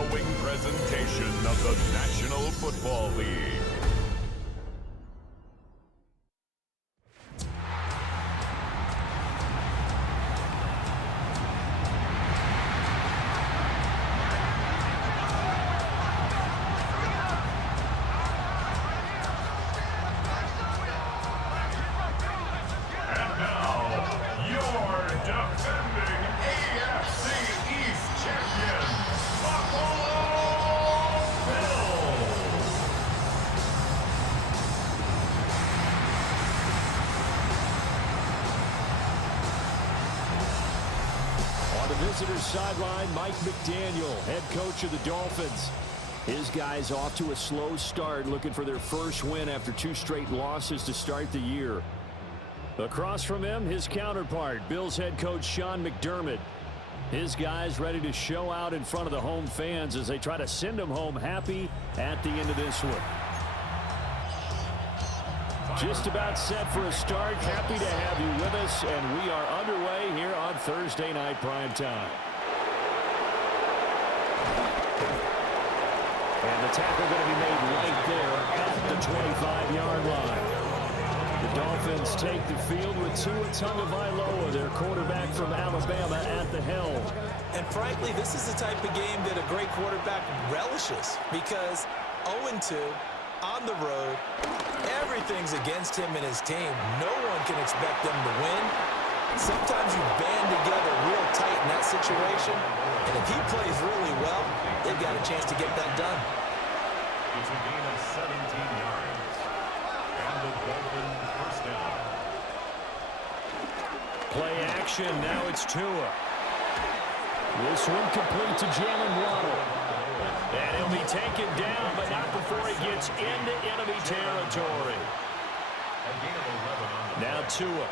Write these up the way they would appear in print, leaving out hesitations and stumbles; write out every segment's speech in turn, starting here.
following presentation of the National Football League. Visitors sideline, Mike McDaniel, head coach of the Dolphins. His guys off to a slow start, looking for their first win after 2 straight losses to start the year. Across from him, his counterpart, Bills head coach Sean McDermott. His guys ready to show out in front of the home fans as they try to send them home happy at the end of this one. Just about set for a start. Happy to have you with us, and we are underway here on Thursday Night Primetime. And the tackle going to be made right there at the 25-yard line. The Dolphins take the field with Tua Tagovailoa, their quarterback from Alabama, at the helm. And frankly, this is the type of game that a great quarterback relishes because 0-2 on the road, everything's against him and his team. No one can expect them to win. Sometimes you band together real tight in that situation, and if he plays really well, they've got a chance to get that done. It's a gain of 17 yards, and the Dolphins first down. Play action, now it's Tua. This one complete to Jalen Waddle. And he'll be taken down, but not before he gets into enemy territory. Now Tua.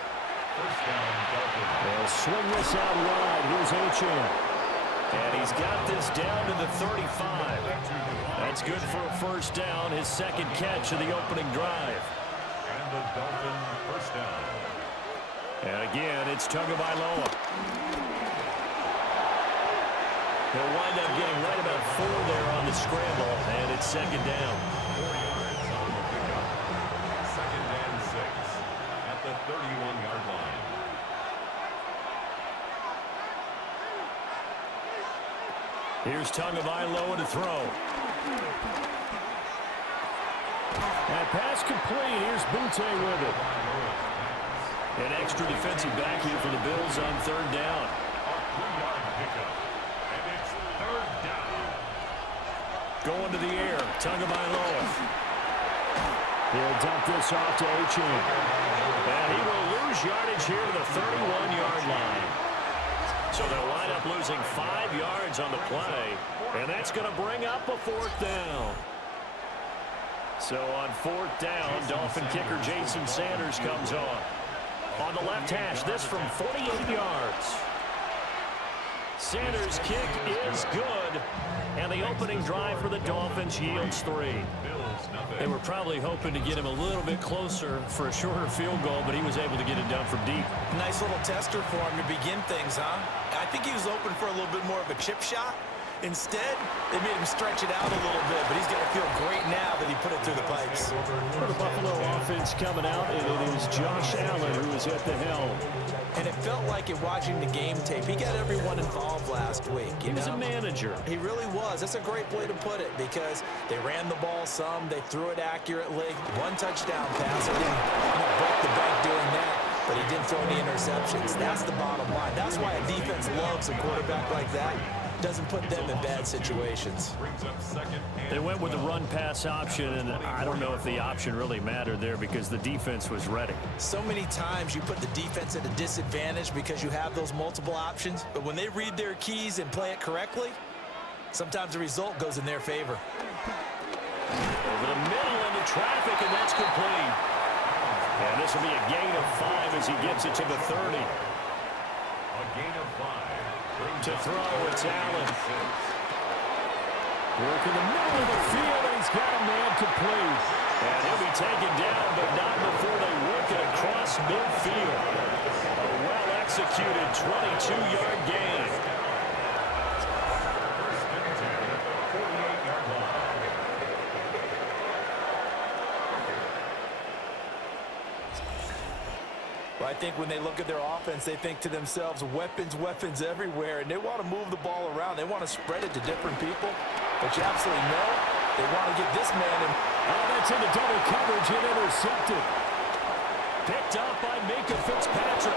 They'll swing this out wide. Here's Achane. And he's got this down to the 35. That's good for a first down, his second catch of the opening drive. And the Dolphins first down. And again, it's Tagovailoa. He'll wind up getting right about 4 there on the scramble, and it's second down. 4 yards on the pickup. Second and 6 at the 31-yard line. Here's Tagovailoa to throw. And pass complete. Here's Butte with it. An extra defensive back here for the Bills on third down. A 3-yard pickup. Going to the air, Tagovailoa. He'll dump this off to Achane. And he will lose yardage here to the 31-yard line. So they'll wind up losing 5 yards on the play, and that's going to bring up a 4th down. So on 4th down, Dolphin kicker Jason Sanders comes on. On the left hash, this from 48 yards. Sanders' kick is good, and the opening drive for the Dolphins yields 3. They were probably hoping to get him a little bit closer for a shorter field goal, but he was able to get it done from deep. Nice little tester for him to begin things, huh? I think he was open for a little bit more of a chip shot. Instead, they made him stretch it out a little bit, but he's going to feel great now that he put it through the pipes. For the Buffalo offense coming out, and it is Josh Allen who is at the helm. And it felt like it watching the game tape. He got everyone involved last week. He was a manager. He really was. That's a great way to put it because they ran the ball some. They threw it accurately. 1 touchdown pass. He didn't break the bank doing that, but he didn't throw any interceptions. That's the bottom line. That's why a defense loves a quarterback like that. Doesn't put them in bad situations. They went with the run-pass option, and I don't know if the option really mattered there because the defense was ready. So many times you put the defense at a disadvantage because you have those multiple options, but when they read their keys and play it correctly, sometimes the result goes in their favor. Over the middle into traffic, and that's complete. And this will be a gain of 5 as he gets it to the 30. A gain of 5. To throw, it's Allen. Work in the middle of the field, and he's got a man complete. And he'll be taken down, but not before they work it across midfield. A well-executed 22-yard gain. Well, I think when they look at their offense, they think to themselves, weapons, weapons everywhere, and they want to move the ball around. They want to spread it to different people. But you absolutely know they want to get this man in. Oh, that's into double coverage and intercepted. Picked up by Minka Fitzpatrick.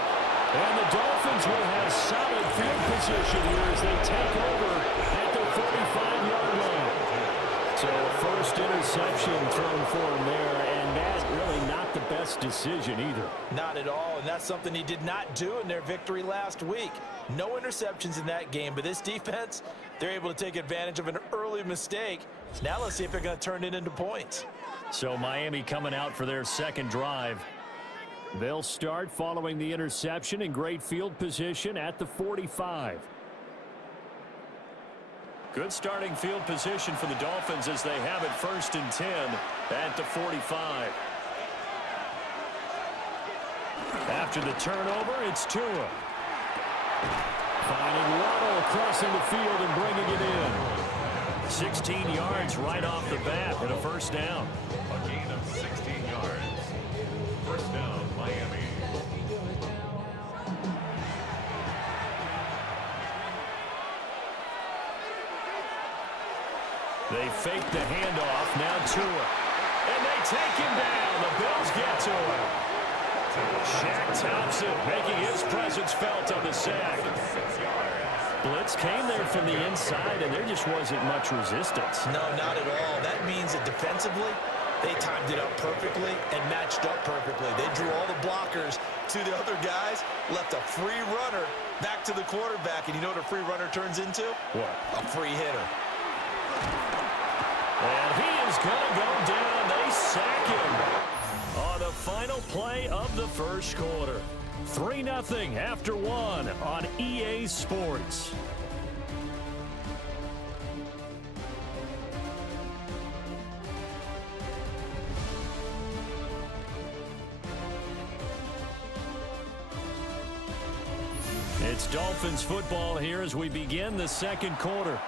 And the Dolphins will have solid field position here as they take over at the 45-yard line. So first interception thrown for him there, and that's really not the best decision either. Not at all, and that's something he did not do in their victory last week. No interceptions in that game, but this defense, they're able to take advantage of an early mistake. Now let's see if they're going to turn it into points. So Miami coming out for their second drive. They'll start following the interception in great field position at the 45. Good starting field position for the Dolphins as they have it 1st and 10 at the 45. After the turnover, it's Tua. Finding Waddle crossing the field and bringing it in. 16 yards right off the bat and a first down. A gain of 16 yards. First down, Miami. They fake the handoff. Now Tua. And they take him down. The Bills get to him. Shaq Thompson making his presence felt on the sack. Blitz came there from the inside, and there just wasn't much resistance. No, not at all. That means that defensively, they timed it up perfectly and matched up perfectly. They drew all the blockers to the other guys, left a free runner back to the quarterback, and you know what a free runner turns into? What? A free hitter. And he is going to go down. They sack him on the final play of the first quarter. 3-0 after 1 on EA Sports. It's Dolphins football here as we begin the second quarter.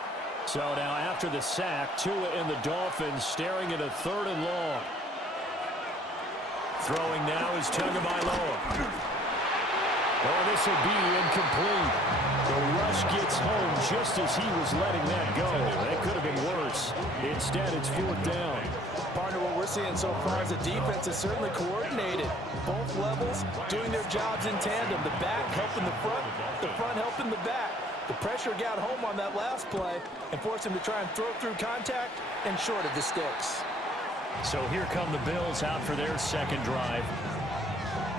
So now after the sack, Tua and the Dolphins staring at a 3rd and long. Throwing now is Tagovailoa. Oh, this will be incomplete. The rush gets home just as he was letting that go. That could have been worse. Instead, it's 4th down. Partner, what we're seeing so far is the defense is certainly coordinated. Both levels doing their jobs in tandem. The back helping the front helping the back. The pressure got home on that last play and forced him to try and throw through contact and short of the sticks. So here come the Bills out for their second drive.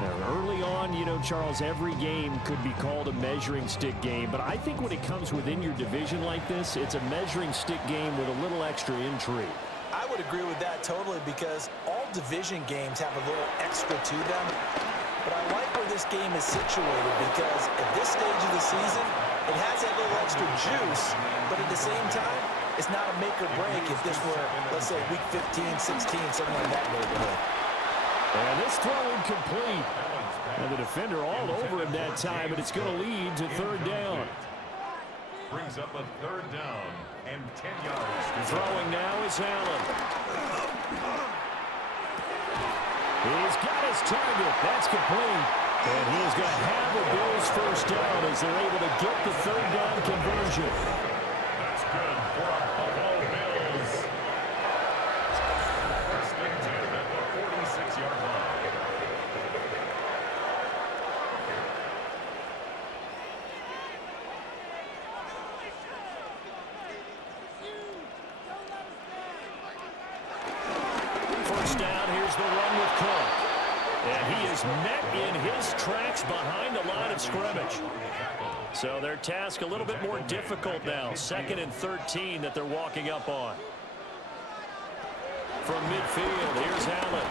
Now, early on, you know, Charles, every game could be called a measuring stick game, but I think when it comes within your division like this, it's a measuring stick game with a little extra intrigue. I would agree with that totally because all division games have a little extra to them. But I like where this game is situated because at this stage of the season, it has that little extra juice, but at the same time, it's not a make or break if this were, let's say, week 15, 16, something like that neighborhood. And this throw incomplete. And the defender all over him that time, but it's going to lead to 3rd down. Brings up a 3rd down and 10 yards. Throwing now is Allen. He's got his target. That's complete. And he is going to have the Bills' first down as they're able to get the 3rd down conversion. That's good for a Buffalo Bills. First and 10 at the 46-yard line. First down, here's the run with Cook. And he is met in his tracks behind the line of scrimmage. So their task a little bit more difficult now. 2nd and 13 that they're walking up on. From midfield, here's Allen.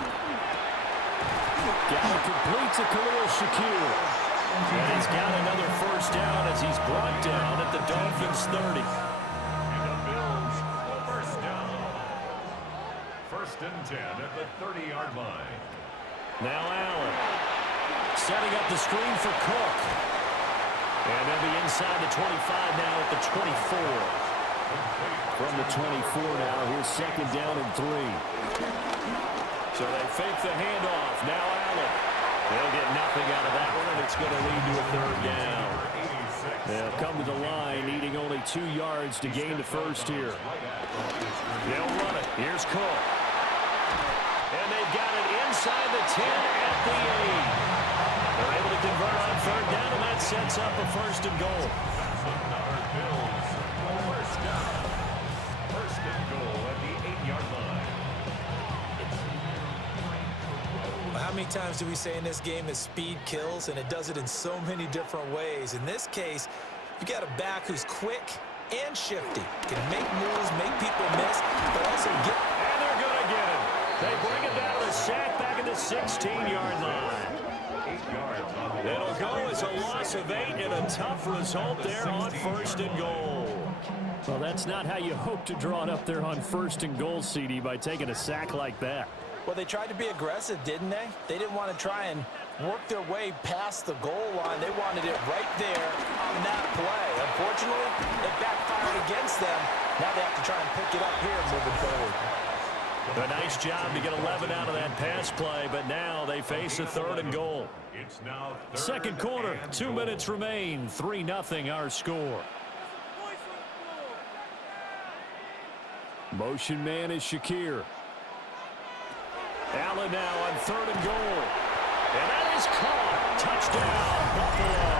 Gallup completes a Khalil Shakir. And he's got another first down as he's brought down at the Dolphins 30. And the Bills will first down. 1st and 10 at the 30-yard line. Now Allen setting up the screen for Cook. And they'll be inside the 25 now at the 24. From the 24 now, here's 2nd down and 3. So they fake the handoff. Now Allen. They'll get nothing out of that one, and it's going to lead to a third down. They'll come to the line, needing only 2 yards to gain the first here. They'll run it. Here's Cole. And they've got it inside the 10 at the 8. They're able to convert on third down, and that sets up a first and goal. First and goal at the 8-yard line. How many times do we say in this game that speed kills, and it does it in so many different ways? In this case, you got a back who's quick and shifty, can make moves, make people miss, but also get. And they're going to get it. They bring it down to the sack back at the 16-yard line. 8 yards on the It'll go as a loss of 8 and a tough result there on first and goal. Well, that's not how you hope to draw it up there on first and goal, CD, by taking a sack like that. Well, they tried to be aggressive, didn't they? They didn't want to try and work their way past the goal line. They wanted it right there on that play. Unfortunately, it backfired against them. Now they have to try and pick it up here moving forward. A nice job to get 11 out of that pass play, but now they face a third and goal. It's now Second quarter, 2 minutes remain, 3-0 our score. Motion man is Shakir. Allen now on third and goal. And that is caught. Touchdown, Buffalo.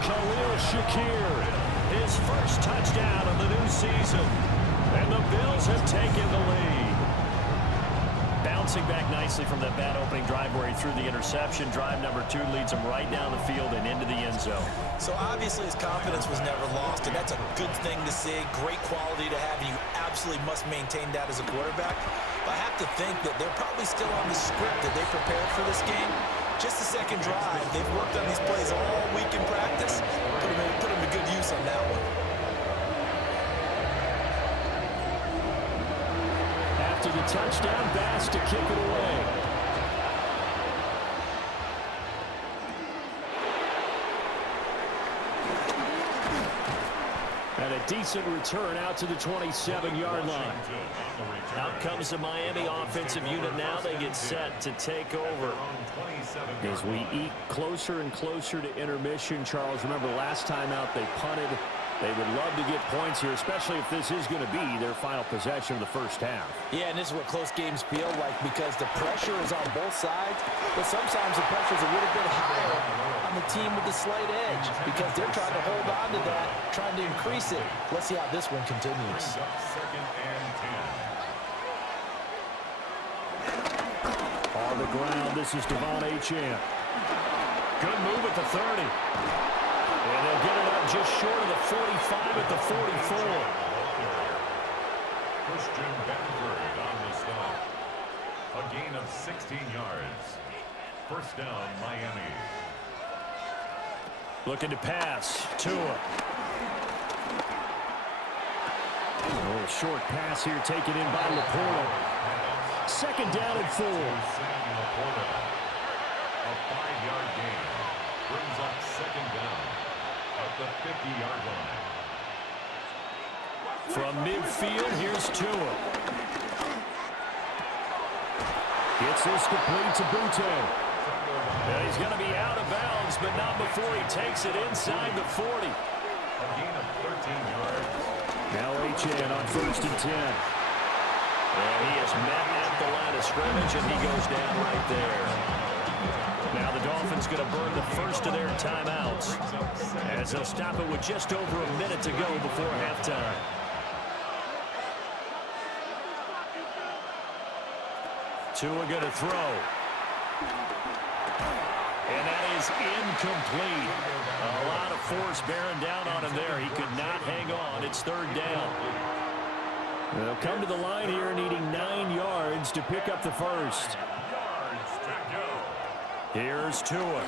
Khalil Shakir, his first touchdown of the new season. And the Bills have taken the lead. Bouncing back nicely from that bad opening drive where he threw the interception. Drive number 2 leads him right down the field and into the end zone. So obviously his confidence was never lost, and that's a good thing to see. Great quality to have, and you absolutely must maintain that as a quarterback. But I have to think that they're probably still on the script that they prepared for this game. Just the second drive. They've worked on these plays all week in practice. Put them to good use on that one. After the touchdown, Bass to kick it away. And a decent return out to the 27-yard line. Out comes the Miami offensive unit now. They get set to take over. As we eat closer and closer to intermission, Charles, remember last time out they punted. They would love to get points here, especially if this is going to be their final possession of the first half. Yeah, and this is what close games feel like because the pressure is on both sides, but sometimes the pressure is a little bit higher on the team with the slight edge because they're trying to hold on to that, trying to increase it. Let's see how this one continues. Second and 10. On the ground, this is Devon Achane. Good move at the 30. And they'll get it up just short of the 45 at the 44. Christian Benford on the stop. A gain of 16 yards. First down, Miami. Looking to pass. Tua. A little short pass here taken in by Laporta. Second down and 4. Sam Laporta. A 5-yard gain. Brings up second down at the 50-yard line. From midfield, here's Tua. Gets this complete to Butte. And he's going to be out of bounds, but not before he takes it inside the 40. A gain of 13 yards. Now Achane on first and 10. And he is met at the line of scrimmage, and he goes down right there. Now the Dolphins going to burn the first of their timeouts as they'll stop it with just over a minute to go before halftime. Tua going to throw. And that is incomplete. A lot of force bearing down on him there. He could not hang on. It's third down. They'll come to the line here needing 9 yards to pick up the first. Here's Tua.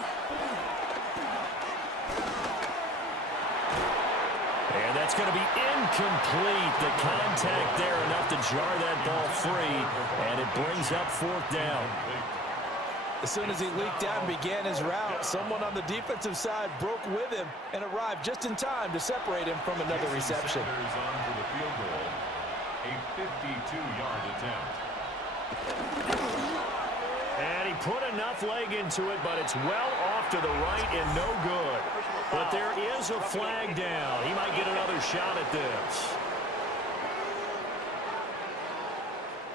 And that's going to be incomplete. The contact there enough to jar that ball free, and it brings up fourth down. As soon as he leaked out and began his route, someone on the defensive side broke with him and arrived just in time to separate him from another reception. On for the field goal. A 52-yard attempt. And he put enough leg into it, but it's well off to the right and no good. But there is a flag down. He might get another shot at this.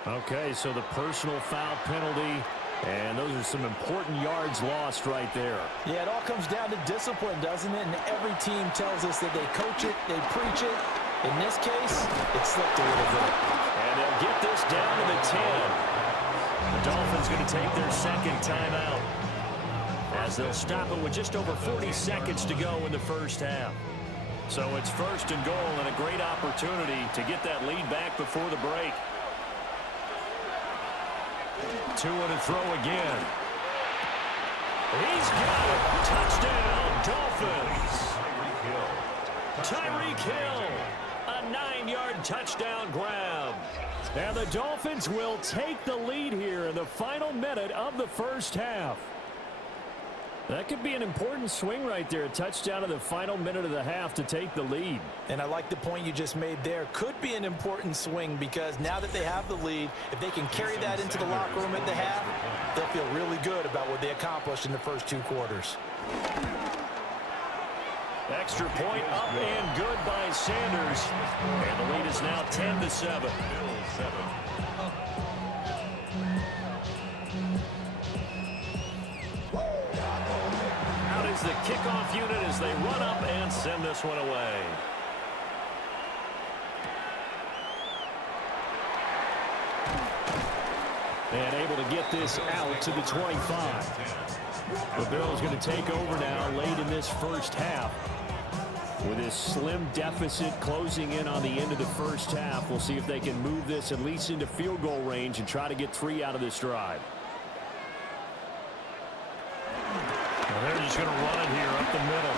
Okay, so the personal foul penalty, and those are some important yards lost right there. Yeah, it all comes down to discipline, doesn't it? And every team tells us that they coach it, they preach it. In this case, it slipped a little bit. And they'll get this down to the 10. The Dolphins going to take their second timeout as they'll stop it with just over 40 seconds to go in the first half. So it's first and goal and a great opportunity to get that lead back before the break. 2 to throw again. He's got it. Touchdown, Dolphins. Tyreek Hill. A 9-yard touchdown grab. And the Dolphins will take the lead here in the final minute of the first half. That could be an important swing right there. A touchdown in the final minute of the half to take the lead. And I like the point you just made there. Could be an important swing because now that they have the lead, if they can carry that into the locker room at the half, they'll feel really good about what they accomplished in the first 2 quarters. Extra point up and good by Sanders. And the lead is now 10-7. Out is the kickoff unit as they run up and send this one away. And able to get this out to the 25. The Bills going to take over now late in this first half. With this slim deficit closing in on the end of the first half, we'll see if they can move this at least into field goal range and try to get 3 out of this drive. Well, they're just going to run it here up the middle.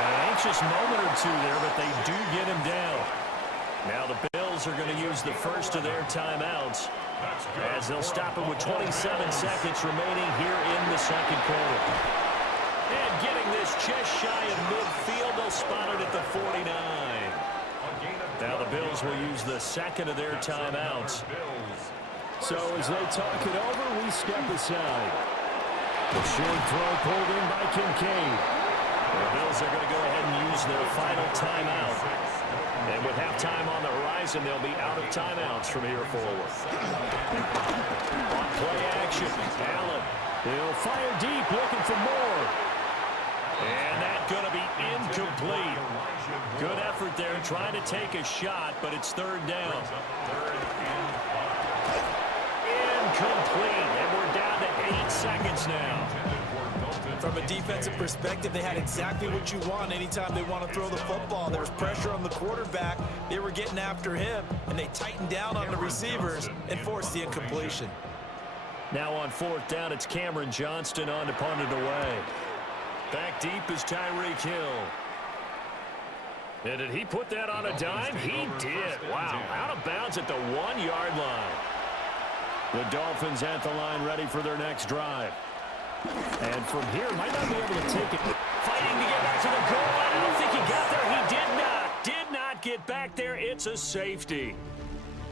An anxious moment or two there, but they do get him down. Now the Bills are going to use the first of their timeouts as they'll stop it with 27 seconds remaining here in the second quarter. And getting this just shy of midfield, they'll spot it at the 49. Now the Bills will use the second of their timeouts. So as they talk it over, we step aside. The short throw pulled in by Kincaid. The Bills are going to go ahead and use their final timeout. And with halftime on the horizon, they'll be out of timeouts from here forward. On play action, Allen. He'll fire deep, looking for more. And that's going to be incomplete. Good effort there trying to take a shot, but it's third down. Incomplete, and we're down to 8 seconds now. From a defensive perspective, they had exactly what you want anytime they want to throw the football. There was pressure on the quarterback. They were getting after him, and they tightened down on the receivers and forced the incompletion. Now on 4th down, it's Cameron Johnston on to punt it away. Back deep is Tyreek Hill. And did he put that on a dime? He did. Wow, out of bounds at the 1-yard line. The Dolphins at the line ready for their next drive. And from here, might not be able to take it. Fighting to get back to the goal line. I don't think he got there. He did not get back there. It's a safety.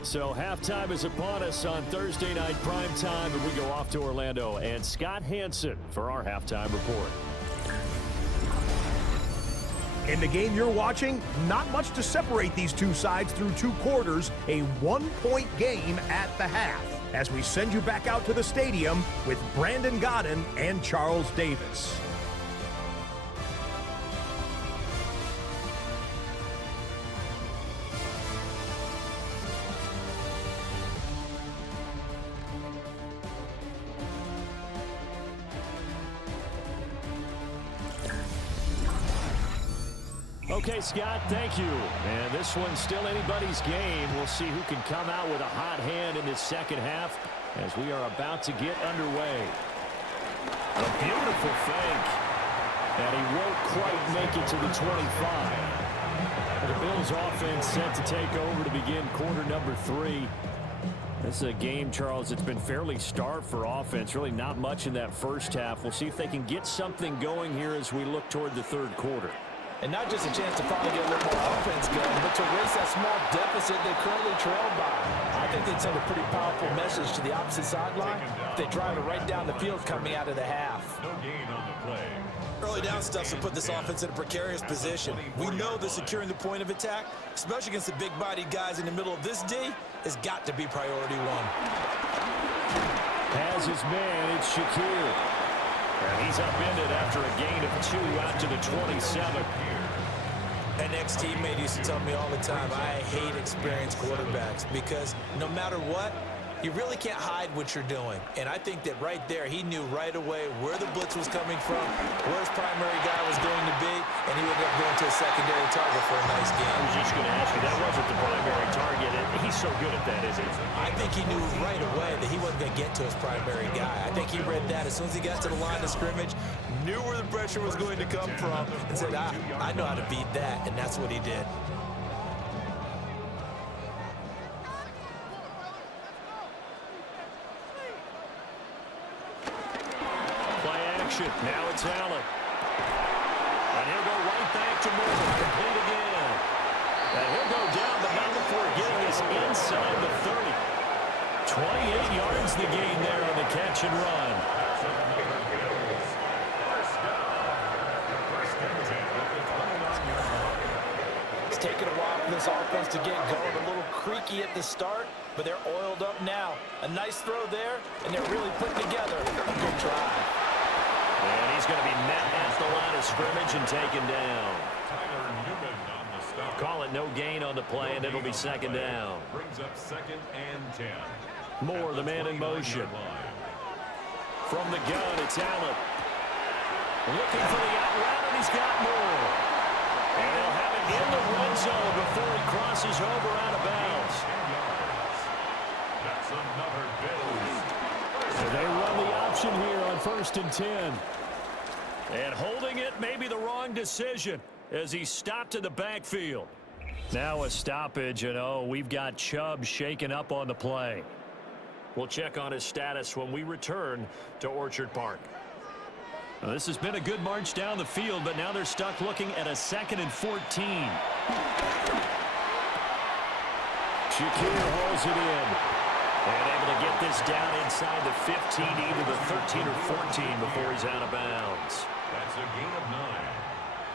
So halftime is upon us on Thursday night prime time, and we go off to Orlando. And Scott Hansen for our halftime report. In the game you're watching, not much to separate these two sides through 2 quarters, a 1-point game at the half. As we send you back out to the stadium with Brandon Godden and Charles Davis. Okay, Scott, thank you. And this one's still anybody's game. We'll see who can come out with a hot hand in this second half as we are about to get underway. A beautiful fake. And he won't quite make it to the 25. The Bills offense set to take over to begin quarter number 3. This is a game, Charles, it's been fairly starved for offense. Really not much in that first half. We'll see if they can get something going here as we look toward the third quarter. And not just a chance to finally get a little more offense going, but to erase that small deficit they currently trailed by. I think they'd send a pretty powerful message to the opposite sideline if they drive it right down the field coming out of the half. No gain on the play. Early down stuff to put this offense in a precarious position. We know that securing the point of attack, especially against the big-bodied guys in the middle of this D, has got to be priority one. Has his man, it's Shakir. And he's upended after a gain of 2 out to the 27. An ex-teammate used to tell me all the time, I hate experienced quarterbacks because no matter what, you really can't hide what you're doing. And I think that right there, he knew right away where the blitz was coming from, where his primary guy was going to be, and he ended up going to a secondary target for a nice game. I was just going to ask you, that wasn't the primary target. He's so good at that, isn't he? I think he knew right away that he wasn't going to get to his primary guy. I think he read that as soon as he got to the line of scrimmage, knew where the pressure was going to come from, and said, I know how to beat that, and that's what he did. Now it's Allen. And he'll go right back to Moore. Complete again. And he'll go down, but not before getting us inside the 30. 28 yards the gain there on the catch and run. It's taken a while for this offense to get going. A little creaky at the start, but they're oiled up now. A nice throw there, and they're really putting together a good drive. And he's going to be met at the line of scrimmage and taken down. Call it no gain on the play, and it'll be second down. Brings up 2nd and 10. Moore, the man in motion. From the gun, it's Allen. Looking for the out route, and he's got Moore. And he'll have it in the red zone before he crosses over out of bounds. That's another Bills. So they run the option here on 1st and 10. And holding it may be the wrong decision as he stopped in the backfield. Now a stoppage, and we've got Chubb shaken up on the play. We'll check on his status when we return to Orchard Park. Now, this has been a good march down the field, but now they're stuck looking at a 2nd and 14. Shakir hauls it in. And able to get this down inside the 15, either the 13 or 14 before he's out of bounds. That's a gain of 9.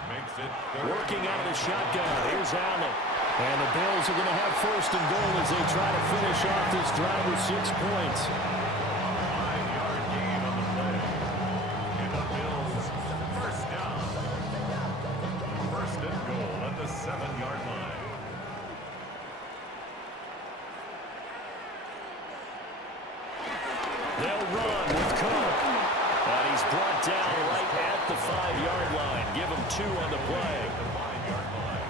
Makes it working out of the shotgun. Here's Allen. And the Bills are going to have 1st and goal as they try to finish off this drive with 6 points. 5-yard gain on the play. And the Bills 1st down. 1st and goal at the 7-yard line. They'll run with Cook. And he's brought down right at the 5-yard line. Give him 2 on the play.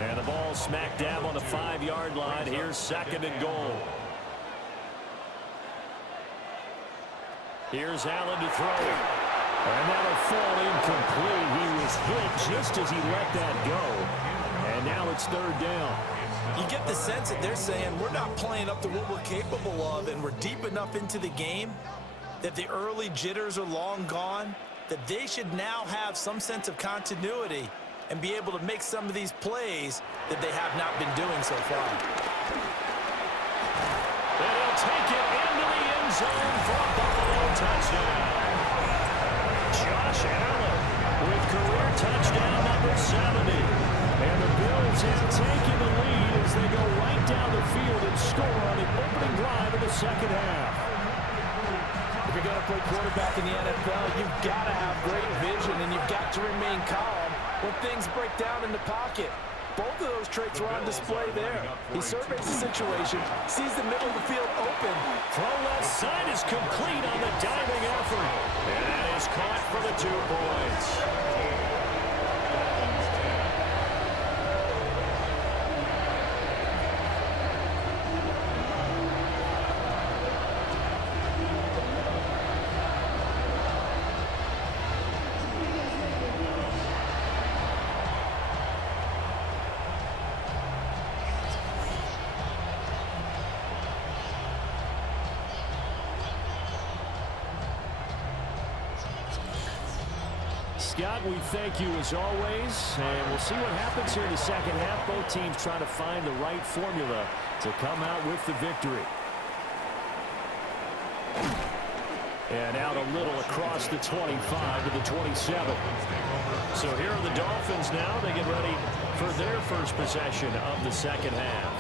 And the ball smack dab on the 5-yard line. Here's 2nd and goal. Here's Allen to throw. And that'll fall incomplete. He was hit just as he let that go. And now it's 3rd down. You get the sense that they're saying we're not playing up to what we're capable of, and we're deep enough into the game that the early jitters are long gone, that they should now have some sense of continuity and be able to make some of these plays that they have not been doing so far. And he'll take it into the end zone for a Buffalo touchdown. Josh Allen with career touchdown number 70. And the Bills have taken the lead as they go right down the field and score on the opening drive of the 2nd half. If you're going to play quarterback in the NFL, you've got to have great vision and you've got to remain calm when things break down in the pocket. Both of those traits were on display there. He surveys the situation, sees the middle of the field open. Throw left side is complete on the diving effort. And that is caught for the 2 points. Scott, we thank you as always, and we'll see what happens here in the second half. Both teams trying to find the right formula to come out with the victory. And out a little across the 25 to the 27. So here are the Dolphins now. They get ready for their first possession of the second half.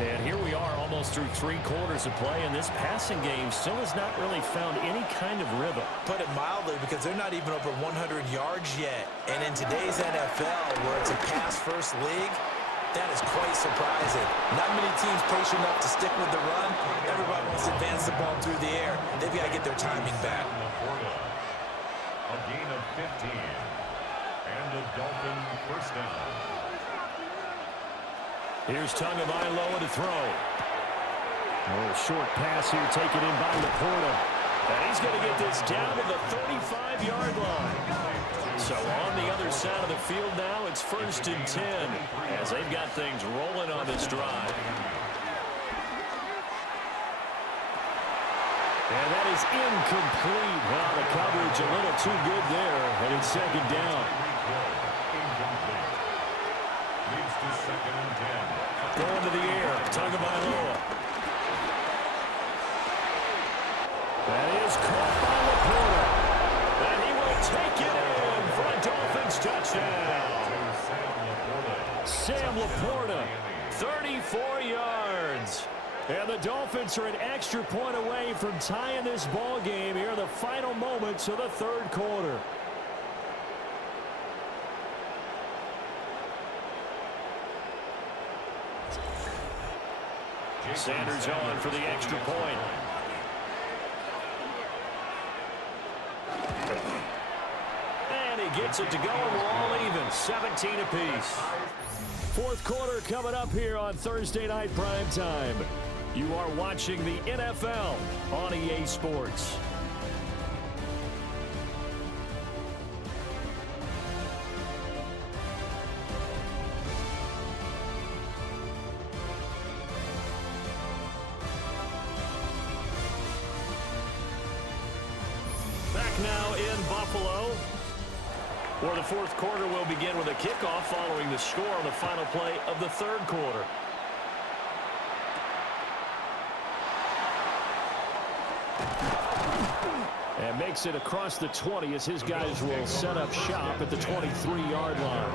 And here we are almost through 3 quarters of play, and this passing game still has not really found any kind of rhythm. Put it mildly, because they're not even over 100 yards yet. And in today's NFL, where it's a pass-first league, that is quite surprising. Not many teams patient enough to stick with the run. Everybody wants to advance the ball through the air. They've got to get their timing back. A gain of 15. And a Dolphin first down. Here's Tagovailoa to throw. A short pass here taken in by Laporta. And he's going to get this down to the 35-yard line. So on the other side of the field now, it's 1st and 10 as they've got things rolling on this drive. And that is incomplete. Well, the coverage a little too good there, and it's 2nd down. Incomplete. Leads to 2nd and 10. Going to the air, Tagovailoa. That is caught by Laporta. And he will take it in for a Dolphins touchdown. Sam Laporta, 34 yards. And the Dolphins are an extra point away from tying this ball game here in the final moments of the 3rd quarter. Sanders on for the extra point. And he gets it to go, and we're all even, 17 apiece. 4th quarter coming up here on Thursday Night Primetime. You are watching the NFL on EA Sports. Back now in Buffalo, where the 4th quarter will begin with a kickoff following the score on the final play of the 3rd quarter. And makes it across the 20 as his guys will set up shop at the 23-yard line.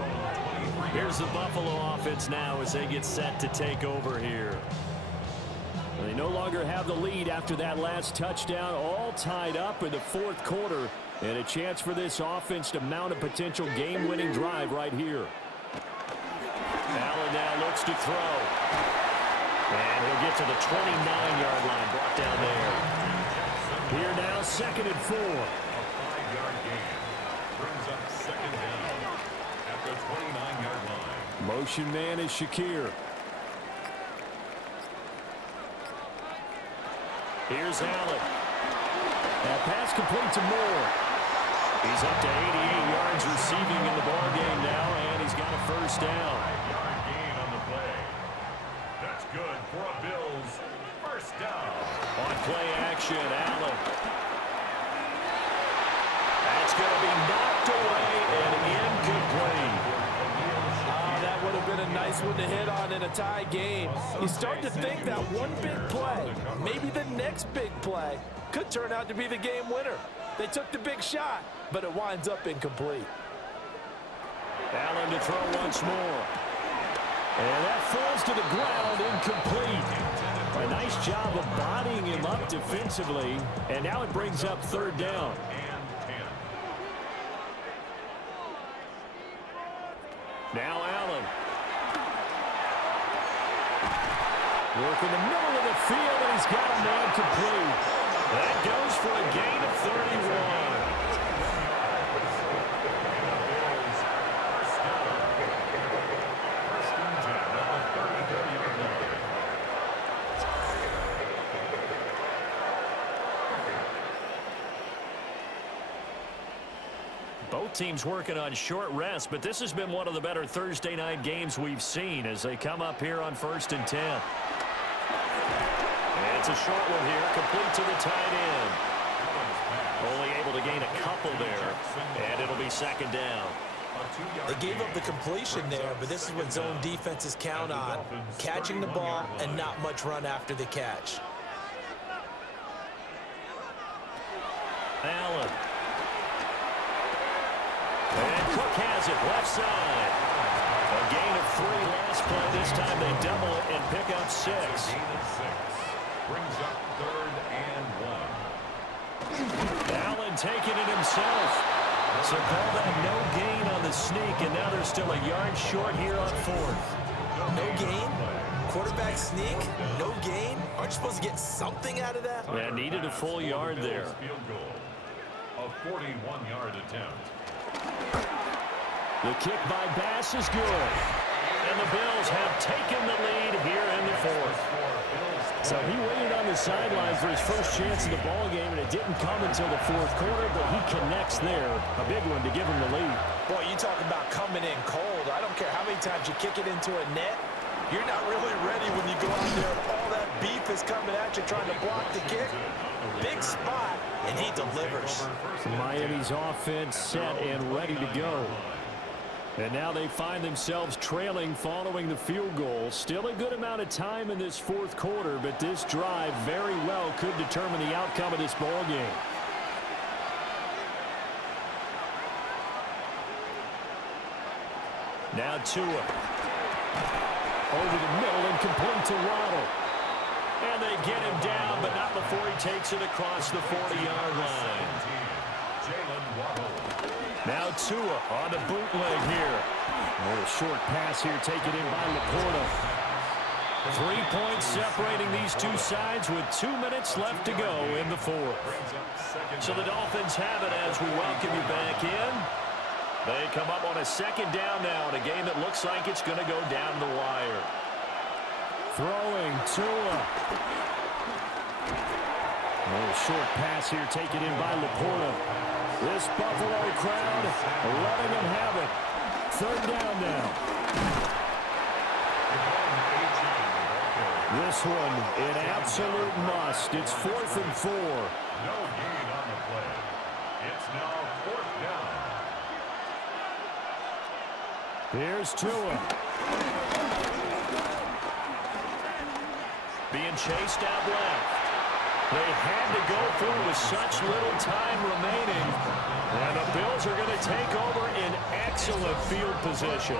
Here's the Buffalo offense now as they get set to take over here. They no longer have the lead after that last touchdown, all tied up in the 4th quarter, and a chance for this offense to mount a potential game-winning drive right here. Allen now looks to throw. And he'll get to the 29-yard line, brought down there. Here now, 2nd and 4. A 5-yard gain. Brings up 2nd down at the 29-yard line. Motion man is Shakir. Here's Allen. That pass complete to Moore. He's up to 88 yards receiving in the ball game now, and he's got a 1st down. 5-yard gain on the play. That's good for a Bills 1st down. On play action, Allen. That's going to be knocked away and incomplete. That would have been a nice one to hit on in a tie game. You start to think that one big play, maybe the next big play, could turn out to be the game winner. They took the big shot, but it winds up incomplete. Allen to throw once more. And that falls to the ground, incomplete. A nice job of bodying him up defensively, and now it brings up 3rd down. Now Allen. Working the middle of the field, and he's got a man complete. That goes for a gain of 31. Both teams working on short rest, but this has been one of the better Thursday night games we've seen as they come up here on 1st and 10. And it's a short one here, complete to the tight end. Only able to gain a couple there, and it'll be second down. They gave up the completion there, but this is what zone defenses count on, catching the ball and not much run after the catch. Allen. And Cook has it left side. A gain of 3 last play. This time they double it and pick up 6. Gain of 6. Brings up 3rd and 1. Allen taking it himself. So call that no gain on the sneak, and now they're still a yard short here on 4th. No gain? Quarterback sneak? No gain? Aren't you supposed to get something out of that? Yeah, needed a full yard there. Field goal. A 41-yard attempt. The kick by Bass is good. And the Bills have taken the lead here in the 4th. So he waited on the sideline for his first chance of the ball game, and it didn't come until the 4th quarter, but he connects there. A big one to give him the lead. Boy, you talk about coming in cold. I don't care how many times you kick it into a net. You're not really ready when you go out there and all that beef is coming at you trying to block the kick. Big spot, and he delivers. Miami's offense set and ready to go. And now they find themselves trailing following the field goal. Still a good amount of time in this 4th quarter, but this drive very well could determine the outcome of this ball game. Now Tua. Over the middle and complete to Waddle. And they get him down, but not before he takes it across the 40-yard line. Now Tua on the bootleg here. A little short pass here taken in by Laporta. 3 points separating these two sides with 2 minutes left to go in the 4th. So the Dolphins have it as we welcome you back in. They come up on a 2nd down now in a game that looks like it's going to go down the wire. Throwing Tua. A little short pass here taken in by Laporta. This Buffalo crowd letting them have it. 3rd down now. This one an absolute must. It's 4th and 4. No gain on the play. It's now 4th down. Here's Tua. Being chased out left. They had to go for it with such little time remaining. And the Bills are going to take over in excellent field position.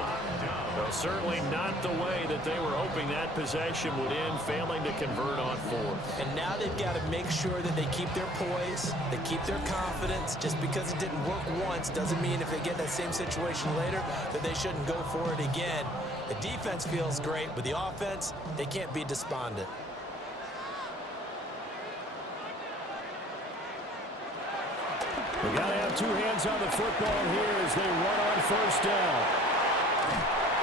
Well, certainly not the way that they were hoping that possession would end, failing to convert on 4th. And now they've got to make sure that they keep their poise, they keep their confidence. Just because it didn't work once doesn't mean if they get that same situation later that they shouldn't go for it again. The defense feels great, but the offense, they can't be despondent. We got to have 2 hands on the football here as they run on 1st down.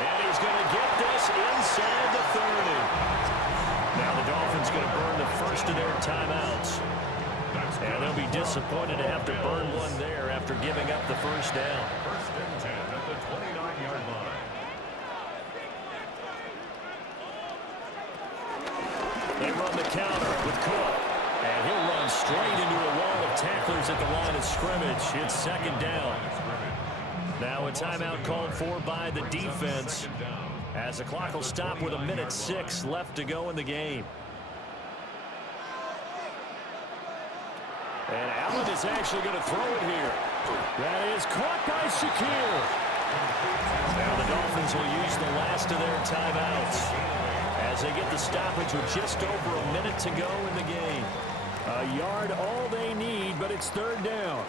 And he's going to get this inside the 30. Now the Dolphins going to burn the first of their timeouts. And they'll be disappointed to have to burn one there after giving up the 1st down. 1st and 10 at the 29-yard line. They run the counter with Cook. And he'll run straight into a wall of tacklers at the line of scrimmage. It's 2nd down. Now a timeout called for by the defense as the clock will stop with 1:06 left to go in the game. And Allen is actually going to throw it here. That is caught by Shakir. Now the Dolphins will use the last of their timeouts as they get the stoppage with just over a minute to go in the game. A yard all they need, but it's 3rd down.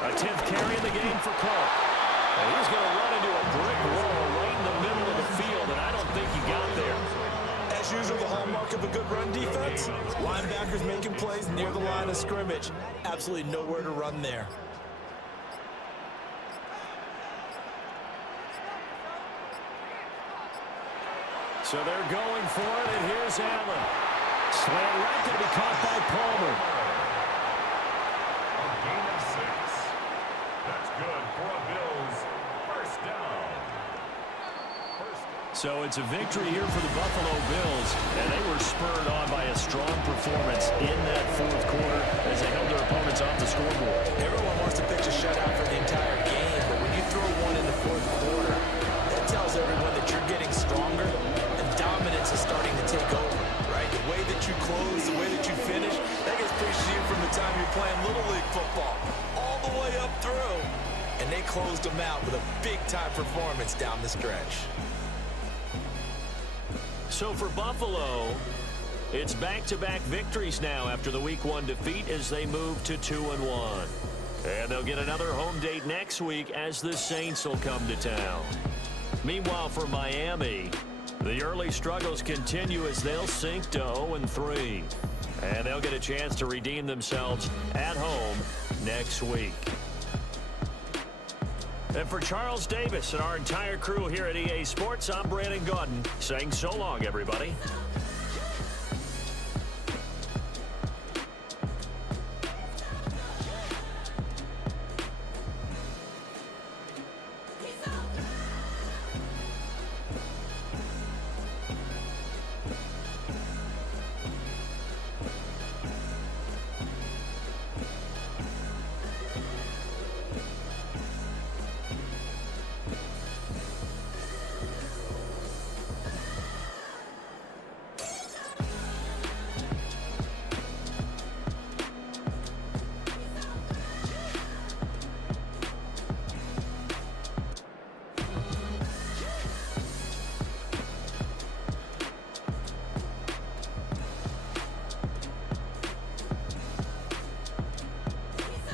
A 10th carry in the game for Cook. And he's going to run into a brick wall right in the middle of the field, and I don't think he got there. As usual, the hallmark of a good run defense, linebackers making plays near the line of scrimmage. Absolutely nowhere to run there. So they're going for it, and here's Allen. Slant right, going to be caught by Palmer. A gain of 6. That's good for a Bills 1st down. So it's a victory here for the Buffalo Bills, and they were spurred on by a strong performance in that fourth quarter as they held their opponents off the scoreboard. Everyone wants to pitch a shutout for the entire game, but when you throw one in the fourth quarter, that tells everyone that you're getting stronger and dominance is starting to take over, right? The way that you close, the way that you finish, that gets preached to you from the time you're playing Little League football all the way up through. And they closed them out with a big-time performance down the stretch. So for Buffalo, it's back-to-back victories now after the Week 1 defeat as they move to 2-1. And they'll get another home date next week as the Saints will come to town. Meanwhile, for Miami, the early struggles continue as they'll sink to 0-3. And they'll get a chance to redeem themselves at home next week. And for Charles Davis and our entire crew here at EA Sports, I'm Brandon Gaudin saying so long, everybody.